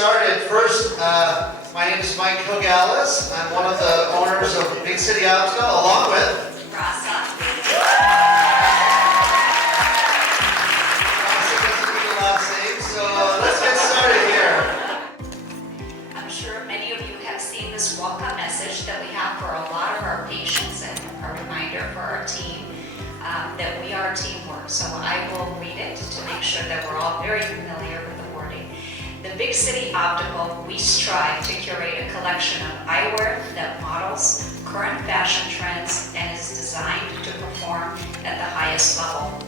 started, first, my name is Mike Kogelis. I'm one of the owners of Big City Optical, along with Rasa. So let's get started here. I'm sure many of you have seen this welcome message that we have for a lot of our patients, and a reminder for our team that we are teamwork. So I will read it to make sure that we're all very familiar with the wording. The Big City Optical, we strive to curate a collection of eyewear that models current fashion trends and is designed to perform at the highest level.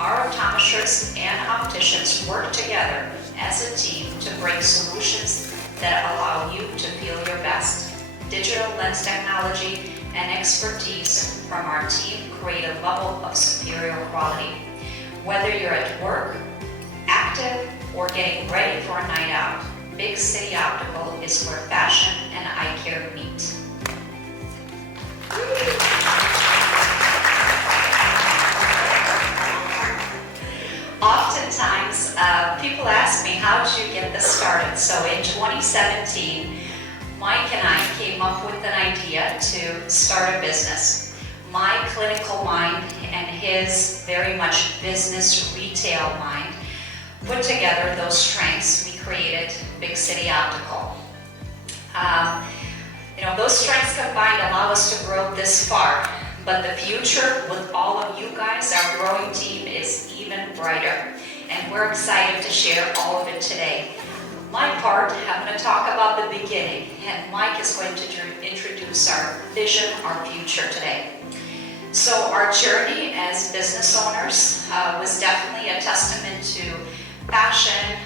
Our optometrists and opticians work together as a team to bring solutions that allow you to feel your best. Digital lens technology and expertise from our team create a level of superior quality. Whether you're at work, active, or getting ready for a night out, Big City Optical is where fashion and eye care meet. Oftentimes, people ask me, how did you get this started? So in 2017, Mike and I came up with an idea to start a business. My clinical mind and his very much business retail mind put together those strengths. We created Big City Optical. Those strengths combined allow us to grow this far, but the future with all of you guys, our growing team, is even brighter, and we're excited to share all of it today. My part, I'm going to talk about the beginning, and Mike is going to introduce our vision, our future today. So our journey as business owners was definitely a testament to passion,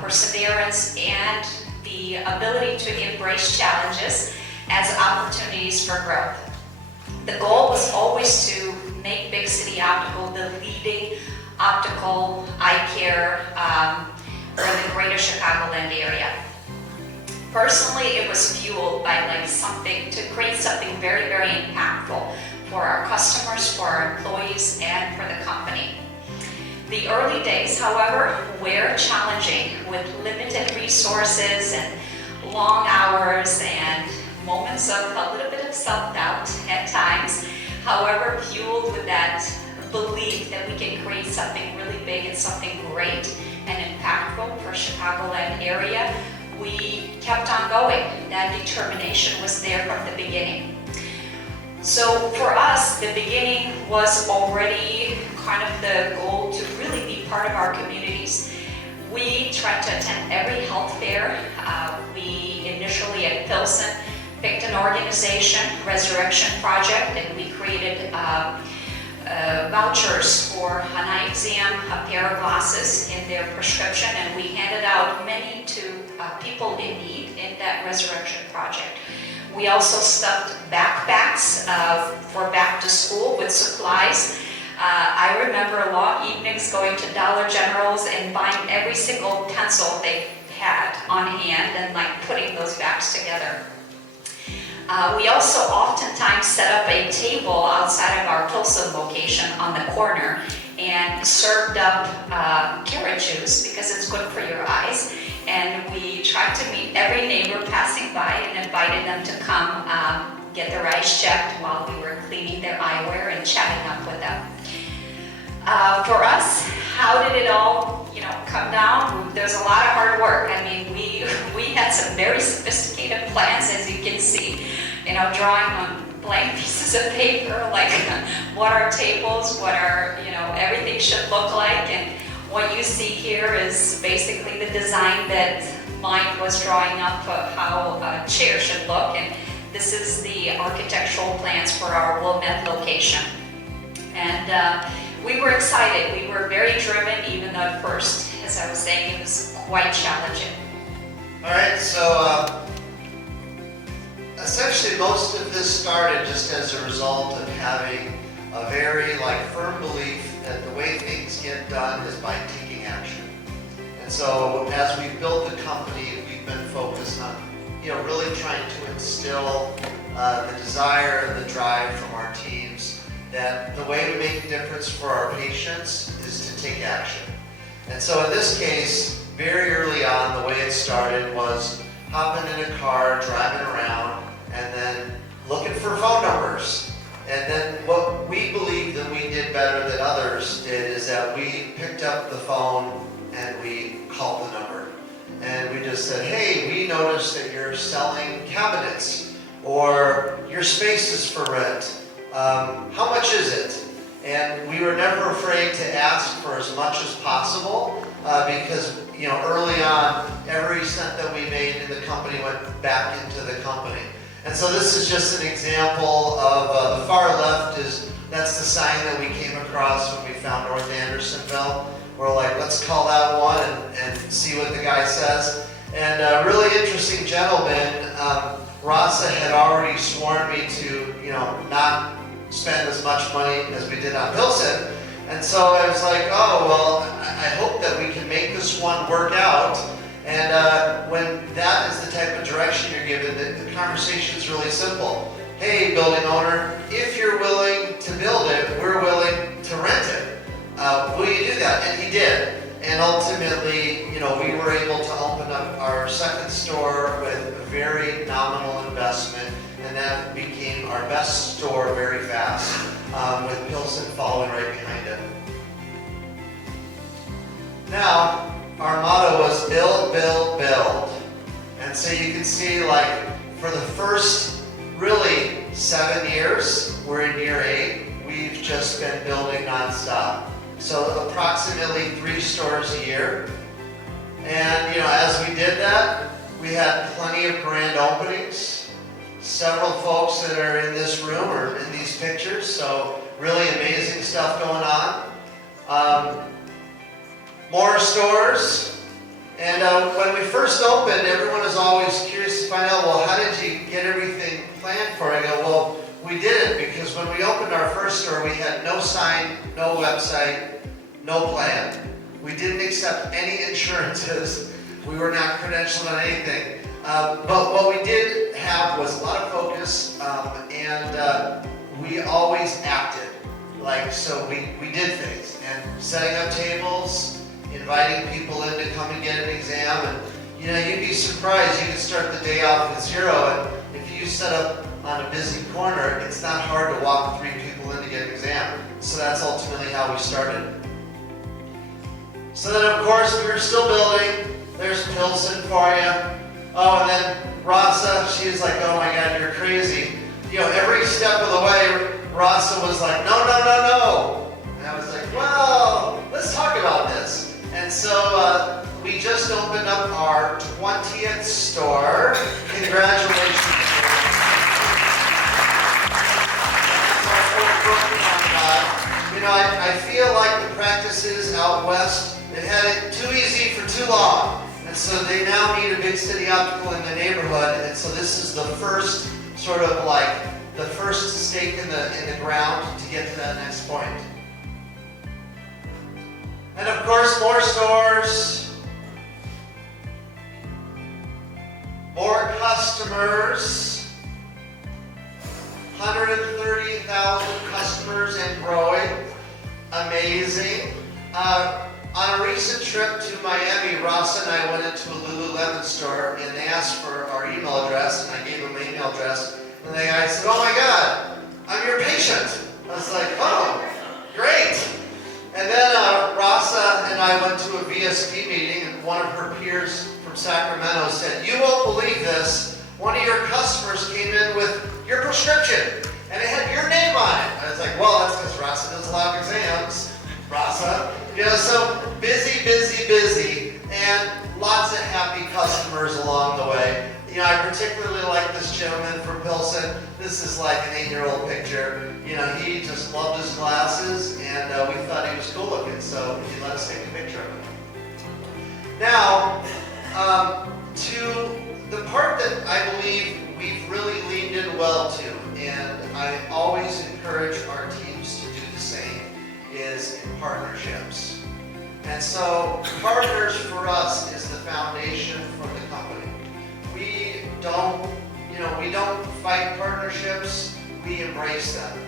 perseverance, and the ability to embrace challenges as opportunities for growth. The goal was always to make Big City Optical the leading optical eye care for the greater Chicagoland area. Personally, it was fueled by to create something very, very impactful for our customers, for our employees, and for the company. The early days, however, were challenging with limited resources and long hours and moments of a little bit of self-doubt at times. However, fueled with that belief that we can create something really big and something great and impactful for Chicagoland area, we kept on going. That determination was there from the beginning. So for us, the beginning was already kind of the goal to really be part of our communities. We tried to attend every health fair. We initially at Pilsen picked an organization, Resurrection Project, and we created vouchers for an eye exam, a pair of glasses in their prescription, and we handed out many to people in need in that Resurrection Project. We also stuffed backpacks for back to school with supplies. I remember long evenings going to Dollar General's and buying every single pencil they had on hand and putting those bags together. We also oftentimes set up a table outside of our Pilsen location on the corner and served up carrot juice because it's good for your eyes. And we tried to meet every neighbor passing by and invited them to come get their eyes checked while we were cleaning their eyewear and chatting up with them. For us, how did it all come down? There's a lot of hard work. I mean, we had some very sophisticated plans, as you can see, drawing on blank pieces of paper, what our tables, what our, everything should look like. And what you see here is basically the design that Mike was drawing up of how a chair should look. And this is the architectural plans for our Wilmette location. And we were excited. We were very driven, even though at first, as I was saying, it was quite challenging. All right, so essentially most of this started just as a result of having a very firm belief that the way things get done is by taking action. And so as we've built the company, we've been focused on really trying to instill the desire and the drive from our teams that the way we make a difference for our patients is to take action. And so in this case, very early on, the way it started was hopping in a car, driving around, and then looking for phone numbers. And then what we believed that we did better than others did is that we picked up the phone and we called the number. And we just said, hey, we noticed that you're selling cabinets, or your space is for rent. How much is it? And we were never afraid to ask for as much as possible because, early on, every cent that we made in the company went back into the company. And so this is just an example of the far left that's the sign that we came across when we found North Andersonville. We're like, let's call that one and see what the guy says. And a really interesting gentleman, Rasa had already sworn me to, not spend as much money as we did on Pilsen. And so I was like, oh, well, I hope that we can make this one work out. And when that is the type of direction you're given, the conversation is really simple. Hey, building owner, if you're willing to build it, we're willing to rent it. Will you do that? And he did. And ultimately, we were able to open up our second store with a very nominal investment, and that became our best store very fast, with Pilsen following right behind it. Now, our motto was build, build, build. And so you can see, for the first really 7 years, we're in year 8, we've just been building nonstop. So approximately 3 stores a year. And as we did that, we had plenty of grand openings. Several folks that are in this room are in these pictures, so really amazing stuff going on. More stores. And when we first opened, everyone was always curious to find out, well, how did you get everything planned for? I go, well, we did it because when we opened our first store, we had no sign, no website, no plan. We didn't accept any insurances. We were not credentialed on anything. But what we did have was a lot of focus, and we always acted. So we did things, and setting up tables, inviting people in to come and get an exam, and you'd be surprised. You could start the day off with 0, and if you set up on a busy corner, it's not hard to walk 3 people in to get an exam. So that's ultimately how we started. So then, of course, we were still building. There's Pilsen for you. Oh, and then Rasa, she was like, oh my God, you're crazy. Every step of the way, Rasa was like, no, no, no, no. And I was like, well, let's talk about this. And so we just opened up our 20th store. Congratulations. I feel like the practices out west, they've had it too easy for too long. And so they now need a Big City Optical in the neighborhood. And so this is the first the first stake in the ground to get to that next point. And of course, more stores, more customers, 130,000 customers and growing. Amazing. On a recent trip to Miami, Rasa and I went into a Lululemon store, and they asked for our email address, and I gave them my email address. And the guy said, oh my God, I'm your patient. I was like, oh, great. And then Rasa and I went to a VSP meeting, and one of her peers from Sacramento said, you won't believe this, one of your customers came in with your prescription, and it had your name on it. I was like, well, that's because Rasa does a lot of exams. Rasa, so busy, busy, busy, and lots of happy customers along the way. I particularly like this gentleman from Pilsen. This is like an 8-year-old picture. He just loved his glasses, and we thought he was cool looking, so he let us take a picture of him. Now, to the part that I believe we've really leaned in well to, and I always encourage our teams to do the same, is in partnerships. And so partners for us is the foundation for the company. We don't fight partnerships, we embrace them.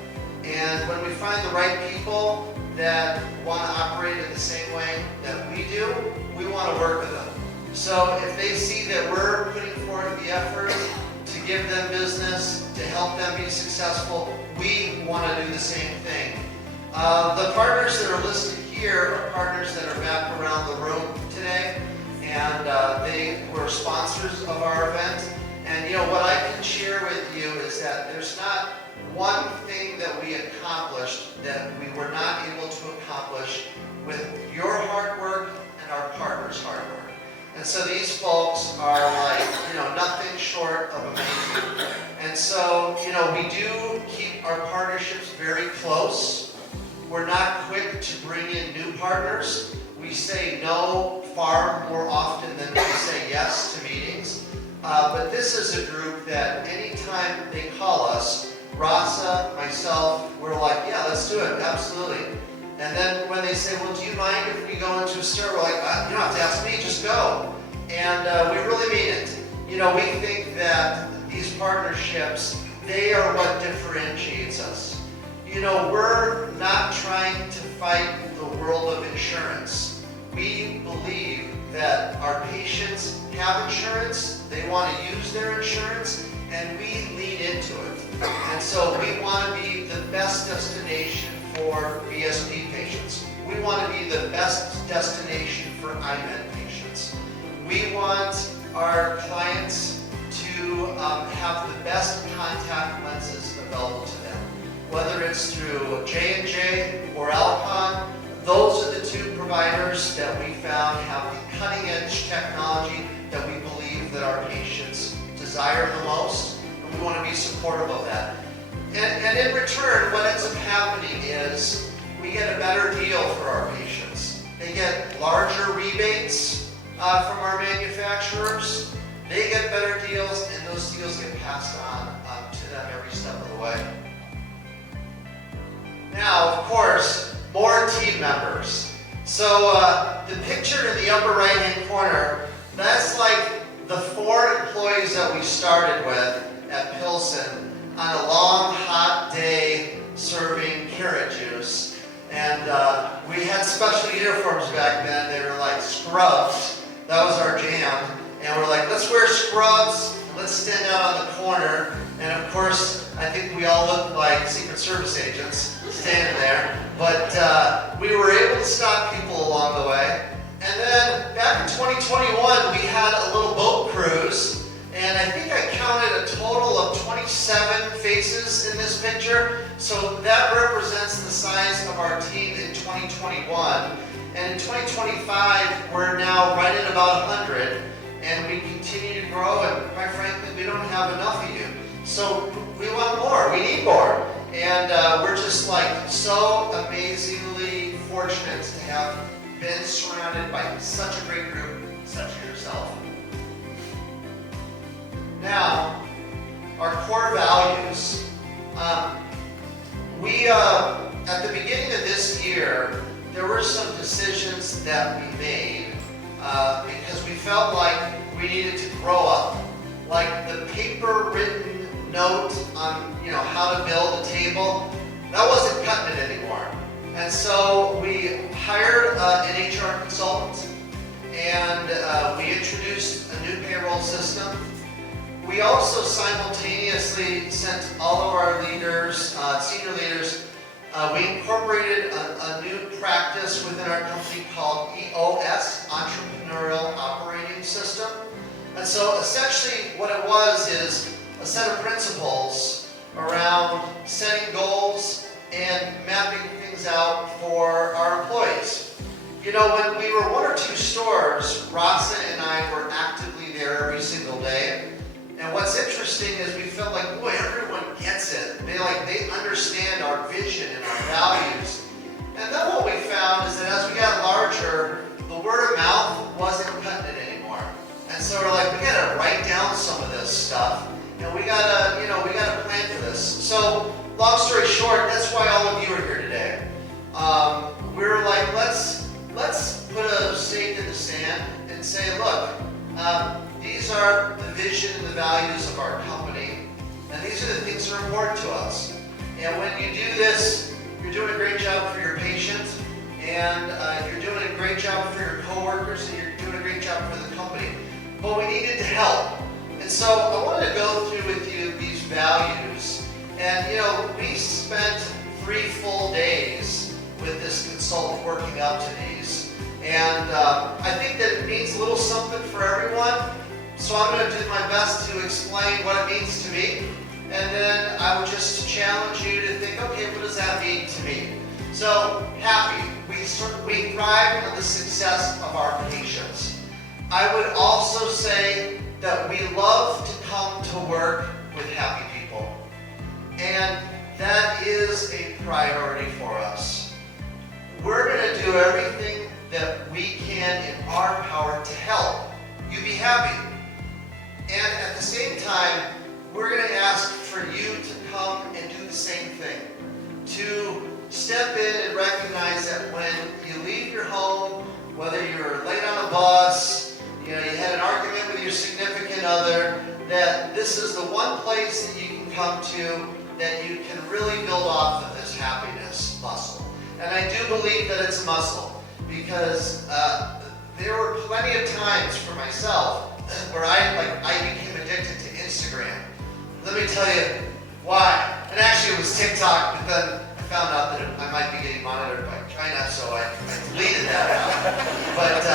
And when we find the right people that want to operate in the same way that we do, we want to work with them. So if they see that we're putting forth the effort to give them business, to help them be successful, we want to do the same thing. The partners that are listed here are partners that are back around the room today, and they were sponsors of our event. And you know, what I can share with you is that there's not one thing that we accomplished that we were not able to accomplish with your hard work and our partners' hard work. And so these folks are like, you know, nothing short of amazing. And so, you know, we do keep our partnerships very close. We're not quick to bring in new partners. We say no far more often than we say yes to meetings. But this is a group that anytime they call us, Rasa, myself, we're like, yeah, let's do it, absolutely. And then when they say, well, do you mind if we go into a store? We're like, you don't have to ask me, just go. And we really mean it. You know, we think that these partnerships, they are what differentiates us. You know, we're not trying to fight the world of insurance. We believe that our patients have insurance, they want to use their insurance, and we lean into it. And so we want to be the best destination for BSP patients. We want to be the best destination for IMED patients. We want our clients to have the best contact lenses available to them. Whether it's through J&J or Alcon, those are the two providers that we found have the cutting-edge technology that we believe that our patients desire the most, and we want to be supportive of that. And in return, what ends up happening is we get a better deal for our patients. They get larger rebates from our manufacturers. They get better deals, and those deals get passed on to them every step of the way. Now, of course, more team members. So the picture in the upper right-hand corner, that's like the 4 employees that we started with at Pilsen on a long, hot day serving carrot juice. And we had special uniforms back then. They were like scrubs. That was our jam. And we're like, let's wear scrubs. Let's stand out on the corner. And of course, I think we all looked like Secret Service agents standing there. But we were able to stop people along the way. And then back in 2021, we had a little boat cruise. And I think I counted a total of 27 faces in this picture. So that represents the size of our team in 2021. And in 2025, we're now right at about 100. And we continue to grow, and quite frankly, we don't have enough of you. So we want more, we need more. And we're just like so amazingly fortunate to have been surrounded by such a great group, such as yourself. Now, our core values. At the beginning of this year, there were some decisions that we made because we felt like we needed to grow up. Like the paper-written note on, how to build a table, that wasn't cutting it anymore. And so we hired an HR consultant, and we introduced a new payroll system. We also simultaneously sent all of our leaders, senior leaders, we incorporated a new practice within our company called EOS, Entrepreneurial Operating System. And so essentially what it was is a set of principles around setting goals and mapping things out for our employees. When we were 1 or 2 stores, Rasa and I were actively there every single day. And what's interesting is we felt like, boy, everyone gets it. They understand our vision and our values. And then what we found is that as we got larger, the word of mouth wasn't cutting it anymore. And so we're like, we gotta write down some of this stuff, and we gotta plan for this. So, long story short, that's why all of you are here today. We were like, let's put a stake in the sand and say, look, these are the vision and the values of our company, and these are the things that are important to us. And when you do this, you're doing a great job for your patient, and you're doing a great job for your coworkers, and you're doing doing a great job for the company, but we needed to help. And so I wanted to go through with you these values. And we spent 3 full days with this consultant working up to these. And I think that it means a little something for everyone. So I'm going to do my best to explain what it means to me. And then I would just challenge you to think, okay, what does that mean to me? So, happy. We thrive on the success of our patients. I would also say that we love to come to work with happy people. And that is a priority for us. We're going to do everything that we can in our power to help you be happy. And at the same time, we're going to ask for you to come and do the same thing. To step in and recognize that when you leave your home, whether you're late on a bus, you had an argument with your significant other, that this is the one place that you can come to that you can really build off of this happiness muscle. And I do believe that it's a muscle because there were plenty of times for myself where I became addicted to Instagram. Let me tell you why. And actually it was TikTok, but then I found out that I might be getting monitored by China, so I deleted that out. But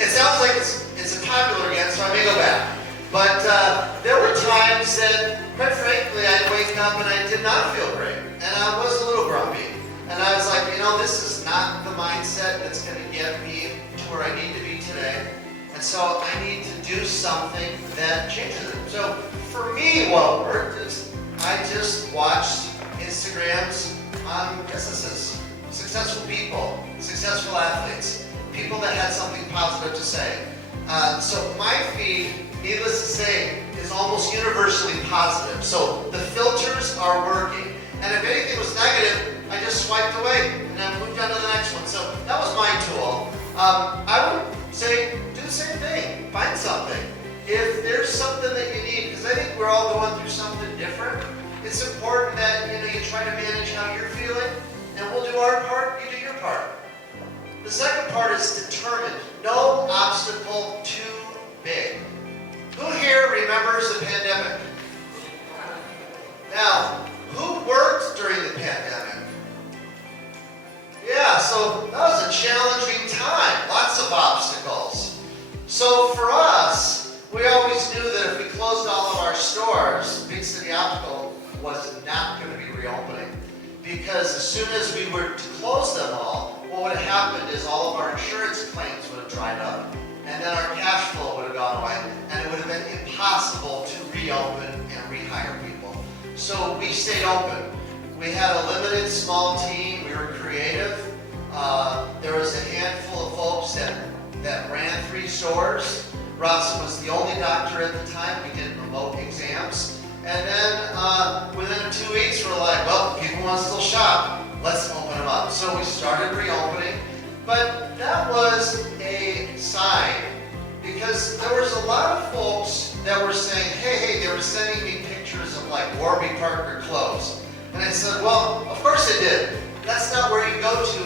it sounds like it's popular again, so I may go back. But there were times that, quite frankly, I'd wake up and I did not feel great. And I was a little grumpy. And I was like, this is not the mindset that's going to get me to where I need to be today. And so I need to do something that changes it. So for me, what worked is I just watched Instagrams on businesses, successful people, successful athletes, people that had something positive to say. So my feed, needless to say, is almost universally positive. So the filters are working. And if anything was negative, I just swiped away and then moved on to the next one. So that was my tool. I would say do the same thing. Find something. If there's something that you need, because I think we're all going through something different, it's important that you try to manage how you're feeling, and we'll do our part, you do your part. The second part is determined. No obstacle too big. Who here remembers the pandemic? Now, who worked during the pandemic? Yeah, so that was a challenging time. Lots of obstacles. So for us, we always knew that if we closed all of our stores, Big City Optical was not going to be reopening. Because as soon as we were to close them all, what would have happened is all of our insurance claims would have dried up. And then our cash flow would have gone away. And it would have been impossible to reopen and rehire people. So we stayed open. We had a limited small team. We were creative. There was a handful of folks that ran 3 stores. Rasa was the only doctor at the time. We did remote exams. And then within 2 weeks, we're like, well, people want to still shop. Let's open them up. So we started reopening. But that was a sign because there was a lot of folks that were saying, hey, they were sending me pictures of like Warby Parker clothes. And I said, well, of course they did. That's not where you go to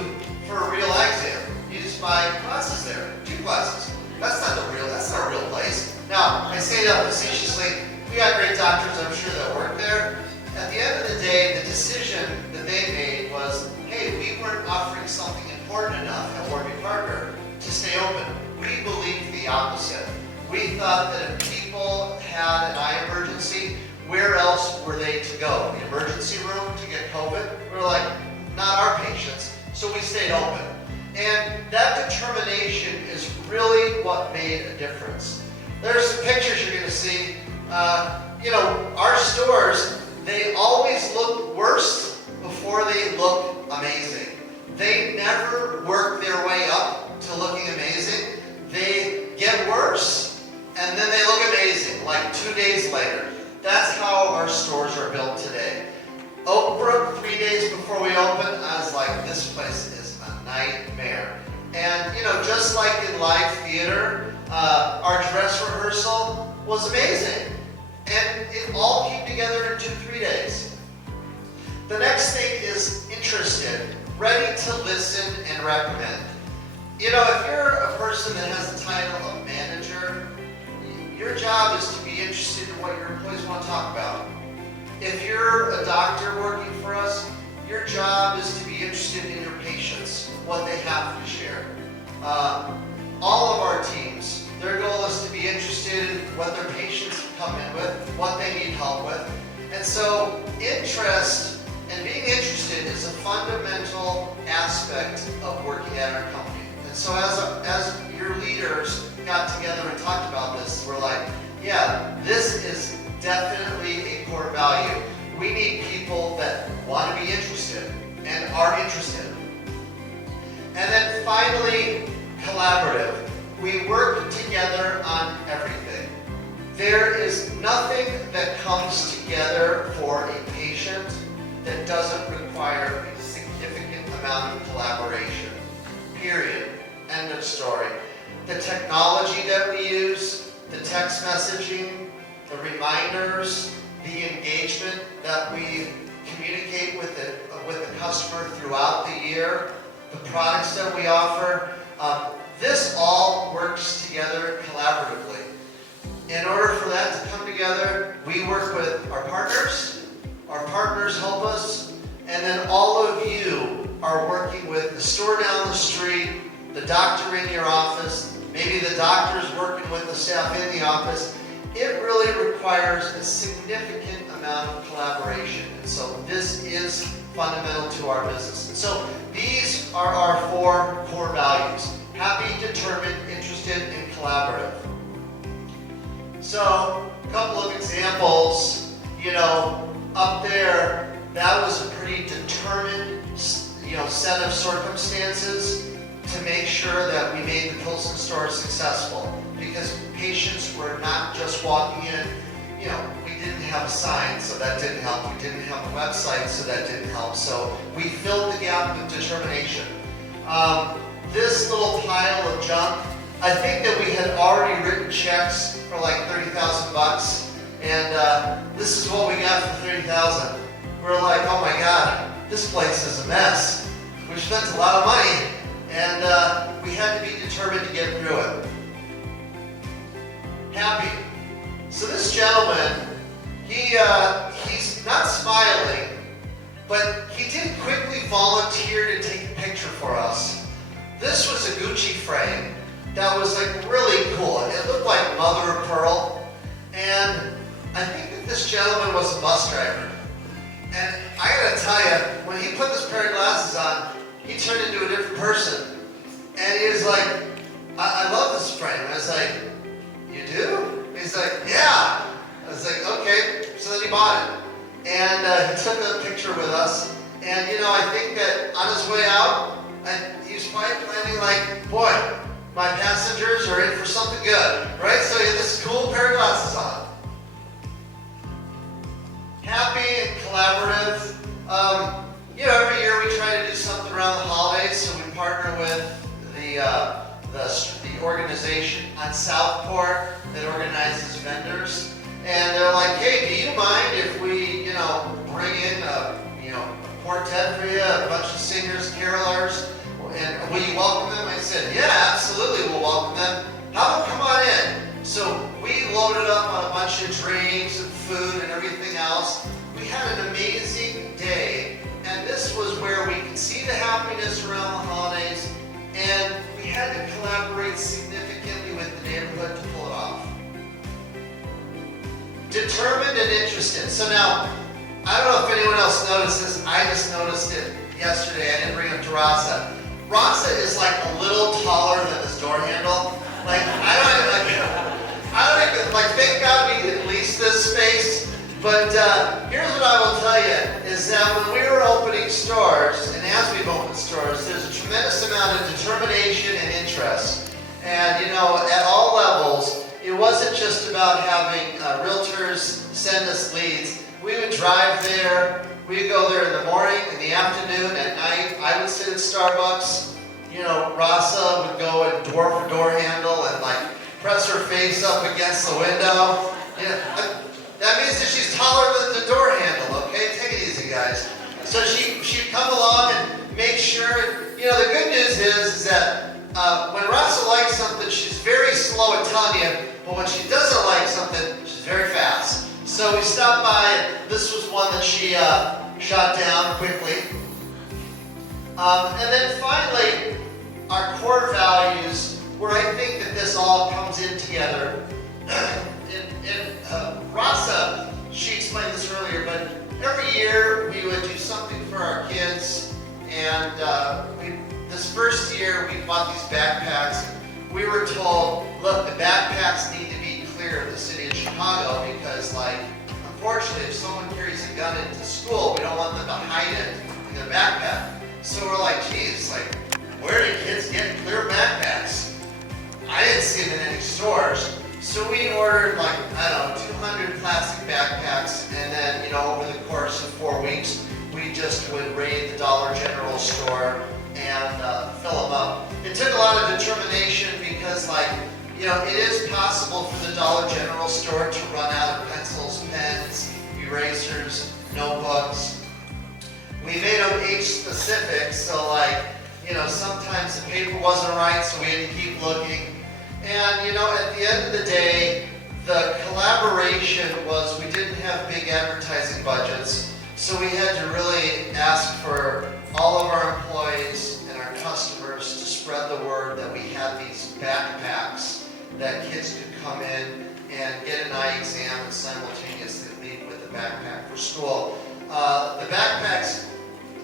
for a real exam. You just buy classes there, 2 classes. That's not a real place. Now, I say that facetiously. We got great doctors, I'm sure, that work there. At the end of the day, the decision that they made was, hey, we weren't offering something important enough at Warby Parker to stay open. We believed the opposite. We thought that if people had an eye emergency, where else were they to go? The emergency room to get COVID? We were like, not our patients. So we stayed open. And that determination is really what made a difference. There's some pictures you're going to see. Our stores, they always look worse before they look amazing. They never work their way up to looking amazing. They get worse, and then they look amazing, like 2 days later. That's how our stores are built today. Oak Brook, 3 days before we opened, I was like, this place is a nightmare. And, just like in live theater, our dress rehearsal was amazing. And it all came together in 2-3 days. The next thing is interested, ready to listen and recommend. You know, if you're a person that has the title of manager, your job is to be interested in what your employees want to talk about. If you're a doctor working for us, your job is to be interested in your patients, what they have to share. All of our teams, their goal is to be interested in what their patients come in with, what they need help with. And so interest and being interested is a fundamental aspect of working at our company. And so as your leaders got together and talked about this, we're like, yeah, this is definitely a core value. We need people that want to be interested and are interested. And then finally, collaborative. We work together on everything. There is nothing that comes together for a patient that doesn't require a significant amount of collaboration. Period. End of story. The technology that we use, the text messaging, the reminders, the engagement that we communicate with the customer throughout the year, the products that we offer, this all works together collaboratively. In order for that to come together, we work with our partners help us, and then all of you are working with the store down the street, the doctor in your office, maybe the doctor's working with the staff in the office. It really requires a significant amount of collaboration. And so this is fundamental to our business. And so these are our 4 core values: happy, determined, interested, and collaborative. So a couple of examples, you know, up there, that was a pretty determined, set of circumstances to make sure that we made the Pilsen store successful, because patients were not just walking in. We didn't have a sign, so that didn't help. We didn't have a website, so that didn't help. So we filled the gap with determination. This little pile of junk, I think that we had already written checks for like $30,000, and this is what we got for $30,000. We're like, oh my God, this place is a mess. We spent a lot of money, and we had to be determined to get through it. Happy. So this gentleman, he's not smiling, but he did quickly volunteer to take a picture for us. This was a Gucci frame that was like really cool. It looked like mother of pearl, and I think that this gentleman was a bus driver. And I gotta tell you, when he put this pair of glasses on, he turned into a different person. And he was like, I love this frame. I was like, you do? He's like, yeah. I was like, okay. So then he bought it. And he took a picture with us. And I think that on his way out, he was probably planning like, boy, my passengers are in for something good, right? So he had this cool pair of glasses on. Happy and collaborative. Every year we try to do something around the holidays, so we partner with the organization on Southport that organizes vendors. And they're like, hey, do you mind if we, bring in a quartet for you, a bunch of singers, carolers, and will you welcome them? I said, yeah, absolutely, we'll welcome them. How about come on in? So we loaded up on a bunch of drinks and food and everything else. We had an amazing day, and this was where we could see the happiness around the holidays, and we had to collaborate significantly with the neighborhood to pull it off. Determined and interested. So now, I don't know if anyone else noticed this. I just noticed it yesterday. I didn't bring it to Rasa. Rasa is like a little taller than this door handle. Like, I don't even, thank God we didn't lease this space. But here's what I will tell you, is that when we were opening stores, and as we've opened stores, there's a tremendous amount of determination and interest. And, at all levels, it wasn't just about having realtors send us leads. We would drive there, we'd go there in the morning, in the afternoon, at night. I would sit at Starbucks. Rasa would go and door for door handle and press her face up against the window. That means that she's taller than the door handle, okay? Take it easy, guys. So she'd come along and make sure, the good news is that when Rasa likes something, she's very slow at telling you, but when she doesn't like something, she's very fast. So we stopped by, and this was one that she shot down quickly. And then finally, our core values, where I think that this all comes in together. Rasa, she explained this earlier, but every year we would do something for our kids, and this first year we bought these backpacks. We were told, look, the backpacks need to be clear of the city of Chicago because, like, unfortunately, if someone carries a gun into school, we don't want them to hide it in their backpack. So we're like, geez, like, where do kids get clear backpacks? I didn't see them in any stores. So we ordered, like, I don't know, 200 plastic backpacks, and then, you know, over the course of 4 weeks, we just would raid the Dollar General store and fill them up. It took a lot of determination because, like, you know, it is possible for the Dollar General store to run out of pencils, pens, erasers, notebooks. We made them age specific, so, like, you know, sometimes the paper wasn't right, so we had to keep looking. And, you know, at the end of the day, the collaboration was we didn't have big advertising budgets, so we had to really ask for all of our employees and our customers to spread the word that we had these backpacks that kids could come in and get an eye exam and simultaneously leave with a backpack for school. The backpacks,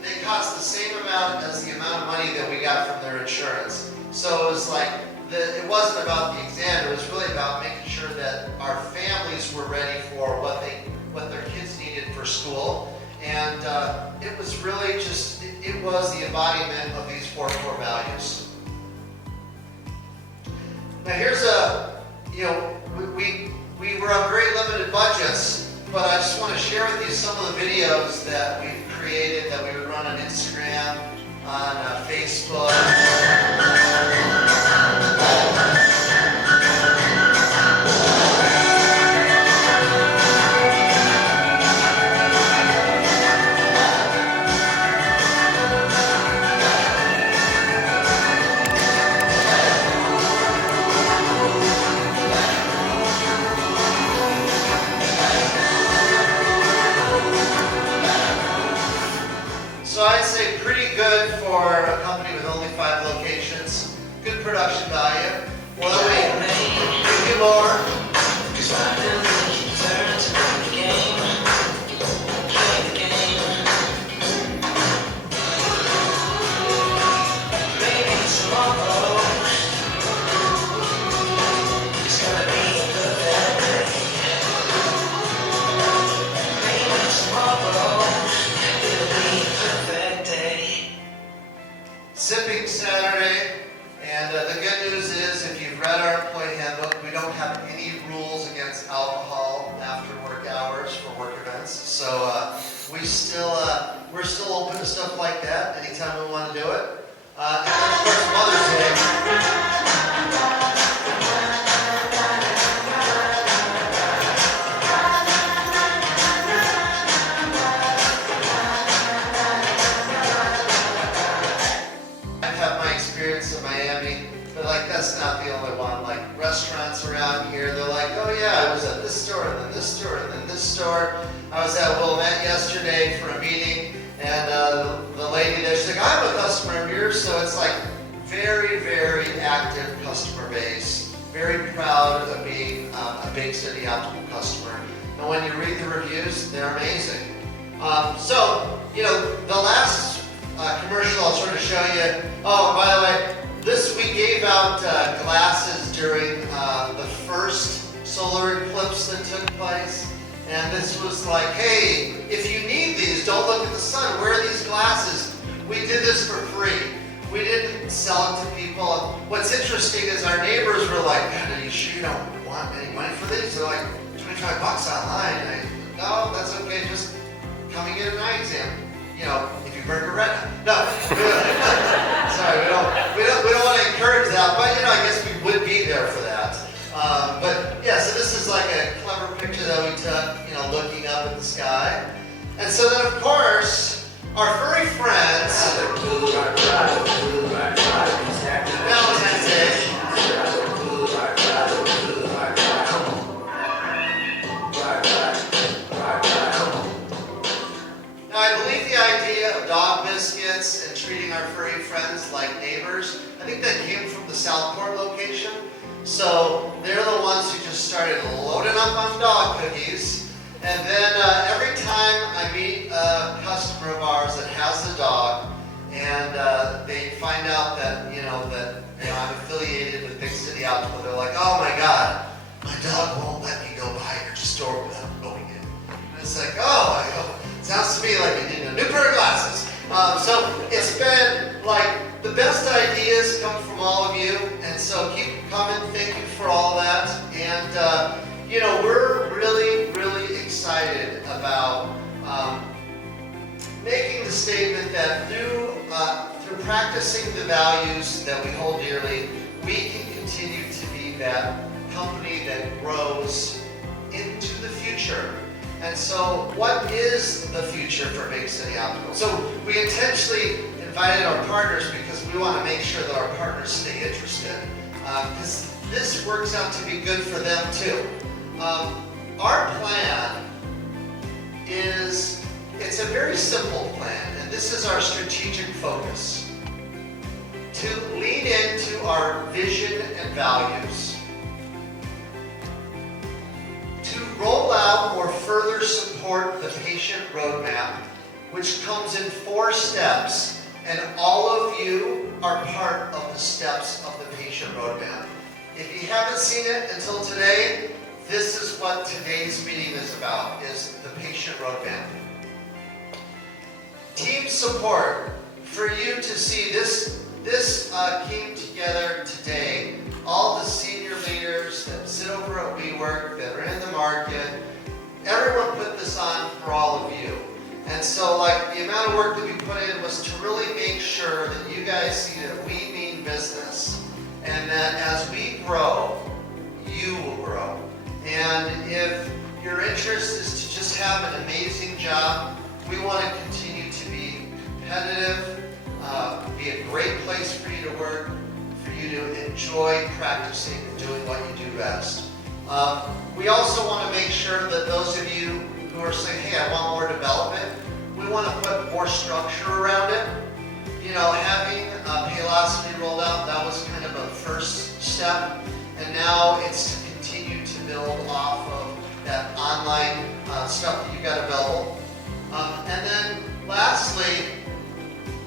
they cost the same amount as the amount of money that we got from their insurance. So it was like, it wasn't about the exam, it was really about making sure that our families were ready for what their kids needed for school. And it was really just, it was the embodiment of these 4 core values. Now here's you know, we were on very limited budgets, but I just want to share with you some of the videos that we've created that we would run on Instagram, on Facebook. So I'd say pretty good for a company with only 5 locations. Good production value. Well, we do more. Sipping Saturday, and the good news is if you've read our employee handbook, we don't have any rules against alcohol after work hours for work events. So we're still open to stuff like that anytime we want to do it. And then of course Mother's Day. That's not the only one. Like restaurants around here, they're like, oh yeah, I was at this store, and then this store, and then this store. I was at Wilmette yesterday for a meeting, and the lady there, she's like, I'm a customer of yours. So it's like very, very active customer base. Very proud of being a Big City Optical customer. And when you read the reviews, they're amazing. So, you know, the last commercial I'll sort of show you. Oh, by the way, we gave out glasses during the first solar eclipse that took place. And this was like, hey, if you need these, don't look at the sun, wear these glasses. We did this for free. We didn't sell it to people. What's interesting is our neighbors were like, man, are you sure you don't want any money for these? They're like, $25 online. No, that's okay, just come and get an eye exam. You know, if you burn your retina. No, sorry, we don't want to encourage that, but you know, I guess we would be there for that. But yeah, so this is like a clever picture that we took, you know, looking up at the sky. And so then, of course, our furry friends. That was Southport location. So they're the ones who just started loading up on dog cookies. And then every time I meet a customer of ours that has a dog, and they find out that I'm affiliated with Big City Optical, they're like, "Oh my God, my dog won't let me go by your store without knowing it." And it's like, sounds to me like you need a new pair of glasses. So it's been like the best ideas come from all of you, and so keep coming. Thank you for all that. And we're really, really excited about making the statement that through practicing the values that we hold dearly, we can continue to be that company that grows into the future. And so what is the future for Big City Optical? So we intentionally invited our partners because we want to make sure that our partners stay interested, because this works out to be good for them too. Our plan it's a very simple plan, and this is our strategic focus. To lean into our vision and values, to roll out or further support the patient roadmap, which comes in 4 steps, and all of you are part of the steps of the patient roadmap. If you haven't seen it until today, this is what today's meeting is about, is the patient roadmap. Team support. For you to see this came together today. All the senior leaders that sit over at WeWork, that are in the market, everyone put this on for all of you. And so the amount of work that we put in was to really make sure that you guys see that we mean business, and that as we grow, you will grow. And if your interest is to just have an amazing job, we want to continue to be competitive, be a great place for you to work, for you to enjoy practicing and doing what you do best. We also want to make sure that those of you who are saying, "Hey, I want more development," we want to put more structure around it. Having Paylocity rolled out, that was kind of a first step, and now it's to continue to build off of that online stuff that you've got available. And then lastly,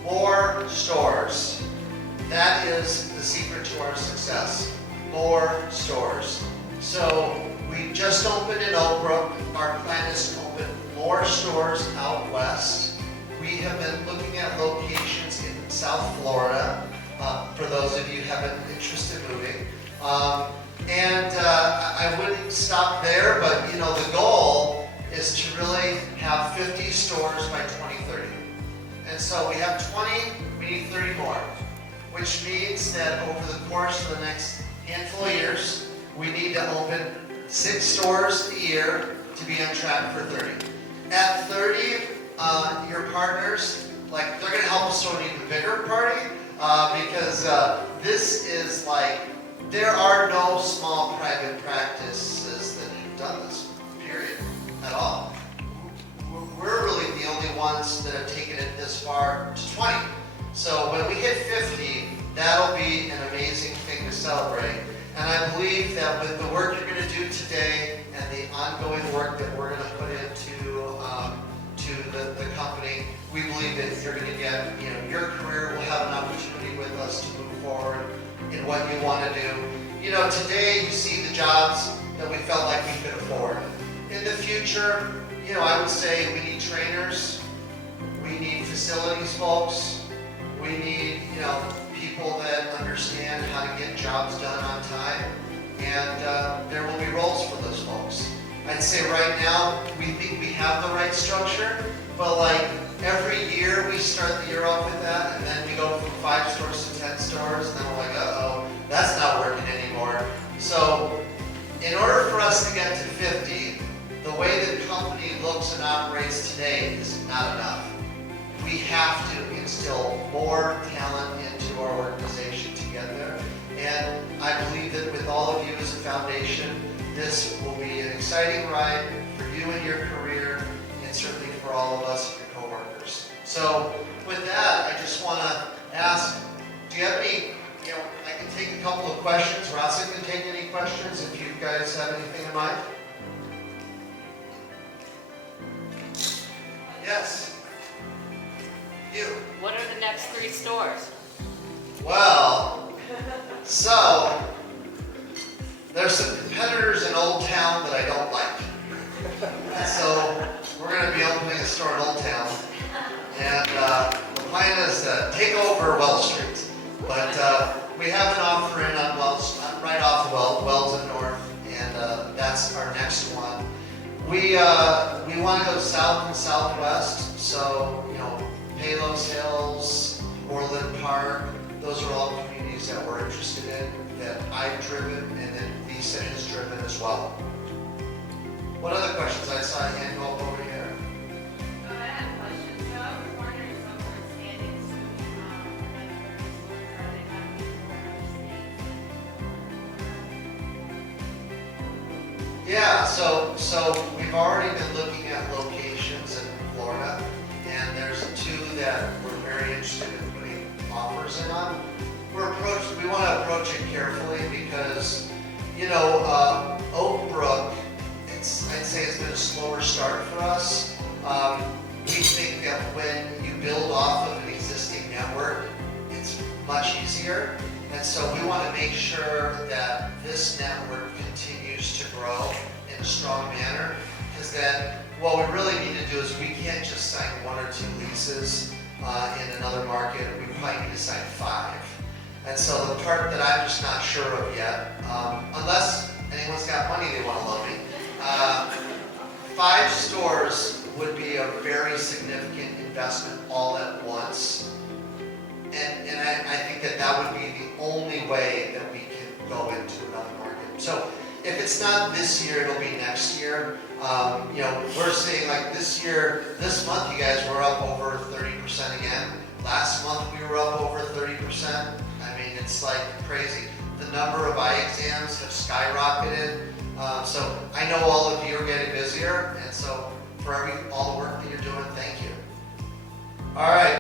more stores. That is the secret to our success. More stores. So we just opened in Oak Brook. Our plan is to open more stores out west. We have been looking at locations in South Florida, for those of you who have an interest in moving. I wouldn't stop there, but the goal is to really have 50 stores by 2030. And so we have 20, we need 30 more, which means that over the course of the next handful of years, we need to open 6 stores a year to be on track for 30. At 30, your partners, they're going to help us throw an even bigger party, because this is there are no small private practices that have done this, period, at all. We're really the only ones that have taken it this far to 20. So when we hit 50, that'll be an amazing thing to celebrate. And I believe that with the work you're going to do today and the ongoing work that we're going to put into the company, we believe that you're going to get, your career will have an opportunity with us to move forward in what you want to do. Today you see the jobs that we felt like we could afford. In the future, I would say we need trainers, we need facilities folks, we need, people that understand how to get jobs done on time, and there will be roles for those folks. I'd say right now, we think we have the right structure, but every year we start the year off with that, and then we go from 5 stores to 10 stores, and then we're like, uh-oh, that's not working anymore. So in order for us to get to 50, the way the company looks and operates today is not enough. We have to instill more talent into our organization to get there. And I believe that with all of you as a foundation, this will be an exciting ride for you and your career, and certainly for all of us and your coworkers. So with that, I just want to ask, do you have any I can take a couple of questions. Rasa can take any questions if you guys have anything in mind. Yes. You. What are the next 3 stores? Well, so there's some competitors in Old Town that I don't like. So we're going to be opening a store in Old Town. And the plan is to take over Wells Street. But we have an offer in on Wells, right off of Wells and North, and that's our next one. We want to go south and southwest, so Palos Hills, Orland Park, those are all communities that we're interested in, that I've driven, and then Lisa has driven as well. What other questions? I saw a hand go up over here. I have a question. So I was wondering if some were expanding to like various stores, are they not being Yeah, so we've already been looking at locations in Florida, and there's 2 that we're very interested in putting offers in on. We want to approach it carefully because, Oak Brook, I'd say it's been a slower start for us. We think that when you build off of an existing network, it's much easier. And so we want to make sure that this network continues to grow in a strong manner, because then what we really need to do is we can't just sign 1 or 2 leases in another market. We probably need to sign 5. And so the part that I'm just not sure of yet, unless anyone's got money they want to loan me, 5 stores would be a very significant investment all at once. And I think that would be the only way that we can go into another market. So if it's not this year, it'll be next year. We're seeing like this month, you guys were up over 30% again. Last month we were up over 30%. I mean, it's like crazy. The number of eye exams have skyrocketed. So I know all of you are getting busier, and so for all the work that you're doing, thank you. All right.